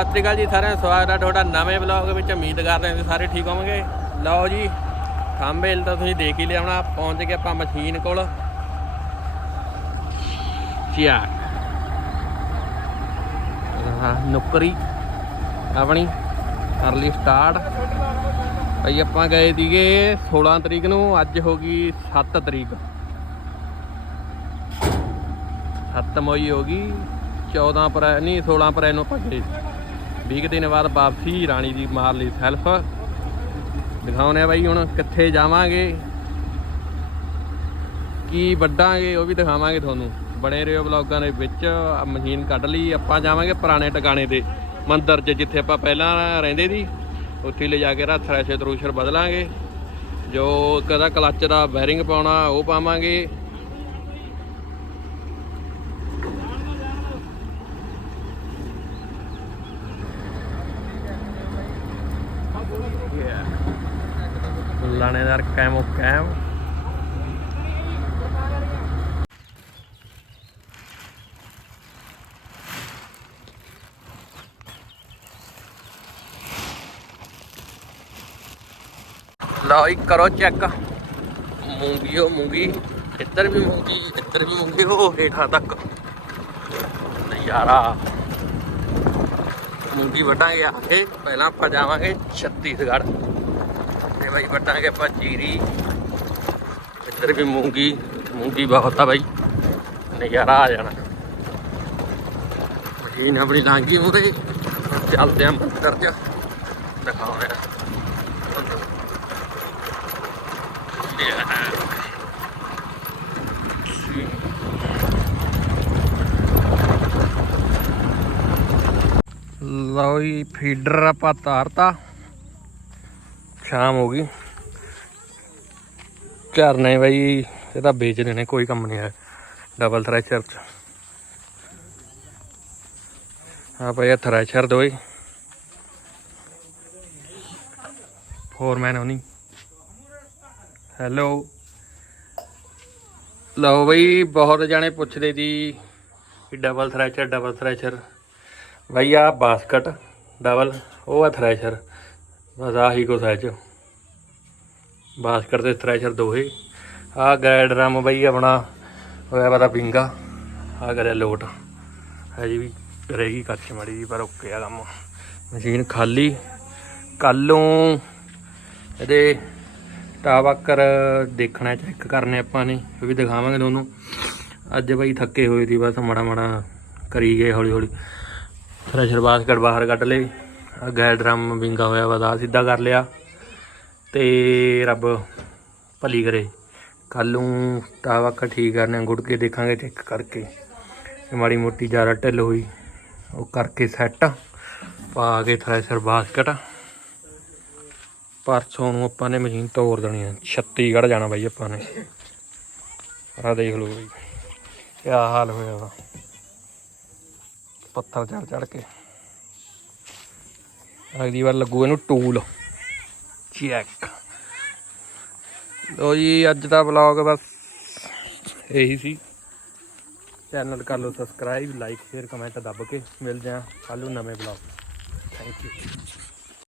ਸਤਿ ਸ਼੍ਰੀ ਅਕਾਲ ਜੀ ਸਾਰਿਆਂ ਦਾ, ਸਵਾਗਤ ਹੈ ਤੁਹਾਡਾ ਨਵੇਂ ਵਲੌਗ ਵਿੱਚ। ਉਮੀਦ ਕਰਦੇ ਹਾਂ ਤੁਸੀਂ ਸਾਰੇ ਠੀਕ ਹੋਵੋਗੇ। ਲਓ ਜੀ ਥੰਬੇਲ ਤਾਂ ਤੁਸੀਂ ਦੇਖ ਹੀ ਲਿਆਉਣਾ ਪਹੁੰਚ ਗਏ ਆਪਾਂ ਮਸ਼ੀਨ ਕੋਲ। ਚਿਆ ਹਾਂ, ਨੁਕਰੀ ਆਪਣੀ ਅਰਲੀ ਸਟਾਰਟ ਭਾਈ ਆਪਾਂ ਗਏ ਸੀਗੇ 16 ਤਰੀਕ ਨੂੰ, ਅੱਜ ਹੋ ਗਈ 7 ਤਰੀਕ। ਖਤਮ ਹੋ ਗਈ 14 ਅਪ੍ਰੈਲ ਨਹੀਂ 16 ਅਪ੍ਰੈਲ ਨੂੰ ਆਪਾਂ ਗਏ। 20 ਕੁ ਦਿਨ ਬਾਅਦ ਵਾਪਸੀ ਰਾਣੀ ਦੀ ਮਾਰ ਲਈ ਸੈਲਫ ਦਿਖਾਉਣੇ ਆ ਬਾਈ ਹੁਣ ਕਿੱਥੇ ਜਾਵਾਂਗੇ, ਕੀ ਵੱਡਾਂਗੇ ਉਹ ਵੀ ਦਿਖਾਵਾਂਗੇ ਤੁਹਾਨੂੰ। ਬਣੇ ਰਹੋ ਵਲੌਗਾਂ ਦੇ ਵਿੱਚ ਮਸ਼ੀਨ ਕੱਢ ਲਈ, ਆਪਾਂ ਜਾਵਾਂਗੇ ਪੁਰਾਣੇ ਟਿਕਾਣੇ ਤੇ ਮੰਦਰ 'ਚ, ਜਿੱਥੇ ਆਪਾਂ ਪਹਿਲਾਂ ਰਹਿੰਦੇ ਸੀ। ਉੱਥੇ ਲੈ ਜਾ ਕੇ ਰਾ ਥ੍ਰੈਸ਼ਰ ਥਰੂਸ਼ਰ ਬਦਲਾਂਗੇ। ਜੋ ਕਦਾ ਕਲੱਚ ਦਾ ਬੈਰਿੰਗ ਪਾਉਣਾ, ਉਹ ਪਾਵਾਂਗੇ। ਲਾਣੇਦਾਰ ਕੈਮੋ ਕੈਮ। ਲਓ ਜੀ, ਕਰੋ ਚੈੱਕ। ਮੂੰਗੀ ਉਹ ਮੂੰਗੀ, ਇੱਧਰ ਵੀ ਮੂੰਗੀ, ਇੱਧਰ ਵੀ ਮੂੰਗੀ ਉਹ ਹੇਠਾਂ ਤੱਕ। ਨਜ਼ਾਰਾ। ਮੂੰਗੀ ਵਟਾਂਗੇ ਆ ਕੇ ਪਹਿਲਾਂ ਆਪਾਂ ਜਾਵਾਂਗੇ ਛੱਤੀਸਗੜ੍ਹ। ਤੇ ਬਾਈ ਵਟਾਂਗੇ ਆਪਾਂ ਜੀਰੀ। ਇੱਧਰ ਵੀ ਮੂੰਗੀ ਮੂੰਗੀ ਬਹੁਤ ਆ ਬਾਈ। ਨਜ਼ਾਰਾ ਆ ਜਾਣਾ। ਮਸ਼ੀਨ ਆਪਣੀ ਲਾਂਗੀ ਮੂਰੇ ਚੱਲਦੇ ਆ ਮੰਦਰ ਚ। ਦਿਖਾਉਂਦੇ ਆ। ਲਓ ਜੀ ਫੀਡਰ ਆਪਾਂ ਤਾਰਤਾ। ਸ਼ਾਮ ਹੋ ਗਈ। ਝਰਨੇ ਬਈ, ਇਹ ਤਾਂ ਵੇਚ ਦੇਣੇ ਕੋਈ ਕੰਮ ਨਹੀਂ ਹੈ। ਡਬਲ ਥ੍ਰੈਸ਼ਰ ਚ। ਆ ਭਈ ਥ੍ਰੈਸ਼ਰ ਦੋਈ ਫੋਰਮੈਨ ਹੋਣੀ। ਹੈਲੋ ਲਓ ਬਈ, ਬਹੁਤ ਜਾਣੇ ਪੁੱਛਦੇ ਜੀ ਡਬਲ ਥ੍ਰੈਸ਼ਰ ਡਬਲ ਥ੍ਰੈਸ਼ਰ ਬਈ ਆ ਬਾਸਕਟ ਡਬਲ ਉਹ ਆ ਥ੍ਰੈਸ਼ਰ ਬਸ ਆਹੀ ਕੁਛ ਹੈ ਚ। ਬਾਸਕਟ ਤੇ ਥ੍ਰੈਸ਼ਰ ਦੋਹੇ। ਆ ਗਾਈਡ ਰਾਮ ਬਈ ਆਪਣਾ, ਹੋਇਆ ਪਤਾ ਪਿੰਗਾ। ਆ ਕਰਿਆ ਲੋਟ। ਹੈ ਜੀ ਵੀ ਰਹੇਗੀ ਕੱਚ ਮੜੀ ਜੀ ਪਰ ਓਕੇ ਆ ਕੰਮ। ਮਸ਼ੀਨ ਖਾਲੀ। ਕੱਲੋਂ ਇਹਦੇ ਟਾਵਕਰ ਦੇਖਣਾ ਚੈੱਕ ਕਰਨੇ ਆਪਾਂ ਨੇ, ਉਹ ਵੀ ਦਿਖਾਵਾਂਗੇ ਤੁਹਾਨੂੰ। ਅੱਜ ਬਈ ਥੱਕੇ ਹੋਏ ਸੀ, ਬਸ ਮਾੜਾ ਮਾੜਾ ਕਰੀ ਗਏ ਹੌਲੀ ਹੌਲੀ ਥ੍ਰੈਸ਼ਰ ਬਾਸਕਟ ਬਾਹਰ ਕੱਢ ਲਈ ਆ ਗੈਰ ਡਰਮ ਵਿੰਗਾ ਹੋਇਆ ਵਾ ਸਿੱਧਾ ਕਰ ਲਿਆ। ਤੇ ਰੱਬ ਭਲੀ ਕਰੇ। ਕੱਲ ਨੂੰ ਟਾਵਕਰ ਠੀਕ ਕਰਨੇ, ਗੁੜ ਕੇ ਦੇਖਾਂਗੇ ਚੈੱਕ ਕਰਕੇ। ਮਾੜੀ ਮੋਟੀ ਜ਼ਿਆਦਾ ਢਿੱਲ ਹੋਈ, ਉਹ ਕਰਕੇ ਸੈੱਟ ਪਾ ਕੇ ਥ੍ਰੈਸ਼ਰ ਬਾਸਕਟ। ਪਰਸੋਂ ਨੂੰ ਆਪਾਂ ਨੇ ਮਸ਼ੀਨ ਤੋੜ ਦੇਣੀ ਹੈ ਛੱਤੀਗੜ੍ਹ ਜਾਣਾ ਬਾਈ ਆਪਾਂ ਨੇ। ਆਹ ਦੇਖ ਲਓ ਬਈ ਕੀ ਹਾਲ ਹੋਇਆ ਵਾ। ਪੱਥਰ ਚੜ ਚੜ ਕੇ। ਅਗਲੀ ਵਾਰ ਲੱਗੂ ਇਹਨੂੰ ਟੂਲ ਚੈੱਕ ਲੋ ਜੀ, ਅੱਜ ਦਾ ਵਲੌਗ ਬਸ ਇਹੀ ਸੀ। ਚੈਨਲ ਕਰ ਲਓ ਸਬਸਕ੍ਰਾਈਬ ਲਾਈਕ ਸ਼ੇਅਰ ਕਮੈਂਟ ਦੱਬ ਕੇ। ਮਿਲ ਜਾ ਕੱਲ ਨੂੰ ਨਵੇਂ ਵਲੌਗ ਥੈਂਕ ਯੂ